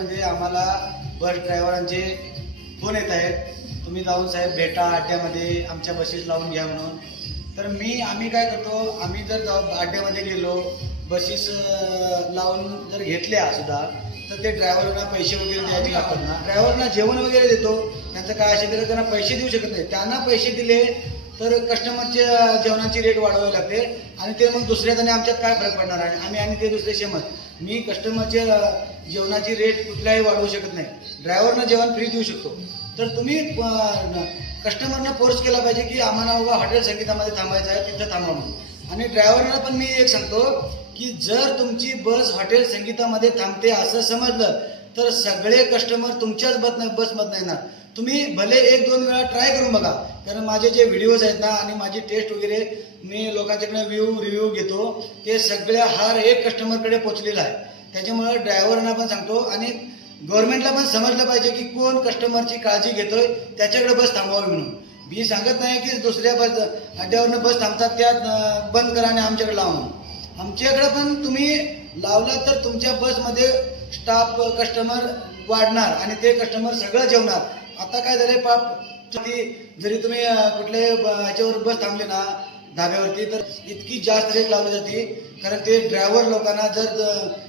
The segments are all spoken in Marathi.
अड्ड्यामध्ये आम्हाला बस ड्रायव्हरांचे फोन येत आहेत, तुम्ही जाऊन साहेब भेटा अड्ड्यामध्ये, आमच्या बसेस लावून घ्या म्हणून. तर आम्ही काय करतो, आम्ही जर अड्ड्यामध्ये गेलो, बसेस लावून जर घेतल्या सुद्धा, तर ते ड्रायव्हरना पैसे वगैरे द्यायचे लागतात ना. ड्रायव्हरना जेवण वगैरे देतो, त्यांचं काय असेल तर त्यांना पैसे देऊ शकत नाही. त्यांना पैसे दिले तर कस्टमरच्या जेवणाची रेट वाढवावी लागते आणि ते मग दुसऱ्याने आमच्यात काय फरक पडणार आहे. आम्ही आणि ते दुसरे सेमच. मी कस्टमरच्या जेवणाची रेट कुठल्याही वाढवू शकत नाही. ड्रायव्हरना जेवण फ्री देऊ शकतो. तर तुम्ही कस्टमरना फोर्स केला पाहिजे की आम्हाला बाबा हॉटेल संगीतामध्ये थांबायचं आहे, तिथं थांबा म्हणून. आणि ड्रायव्हरना पण मी एक सांगतो की जर तुमची बस हॉटेल संगीतामध्ये थांबते असं समजलं तर सगळे कस्टमर तुमच्याच बसमधनं येणार. तुम्ही भले 1-2 वेळा ट्राय करून बघा, कारण माझे जे व्हिडिओज आहेत ना आणि माझी टेस्ट वगैरे मी लोकांच्याकडे रिव्ह्यू घेतो, ते सगळ्या हर एक कस्टमरकडे पोचलेलं आहे. त्याच्यामुळे ड्रायव्हरना पण सांगतो आणि गव्हर्नमेंटला पण समजलं पाहिजे की कोण कस्टमरची काळजी घेतोय, त्याच्याकडे बस थांबवावी म्हणून. मी सांगत नाही की दुसऱ्या बस अड्ड्यावरनं बस थांबतात त्यात बंद करा आणि आमच्याकडे लावून. आमच्याकडे पण तुम्ही लावला तर तुमच्या बसमध्ये स्टाफ कस्टमर वाढणार आणि ते कस्टमर सगळं जेवणार. आता काय झालंय जरी तुम्ही कुठल्या ह्याच्यावर बस थांबले ना धाब्यावरती, तर इतकी जास्त रेट लावली जाते. कारण ते ड्रायव्हर लोकांना जर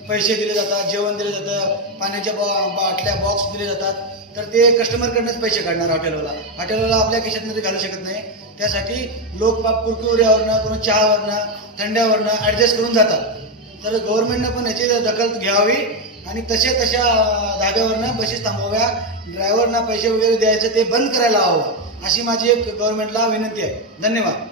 पैसे दिले जातात, जेवण दिलं जातं, पाण्याच्या बाटल्या बॉक्स दिले जातात, तर ते कस्टमरकडनंच पैसे काढणार हॉटेलवाला आपल्या खिशातमध्ये घालू शकत नाही. त्यासाठी लोक कुरकुऱ्यावरनं किंवा चहावरनं थंड्यावरनं ॲडजस्ट करून जातात. तर गव्हर्नमेंटनं पण याची दखल घ्यावी आणि तशा धाब्यावरनं बसेस थांबवाव्या. ड्रायव्हरना पैसे वगैरे द्यायचं ते बंद करायला हवं, अशी माझी एक गव्हर्नमेंटला विनंती आहे. धन्यवाद.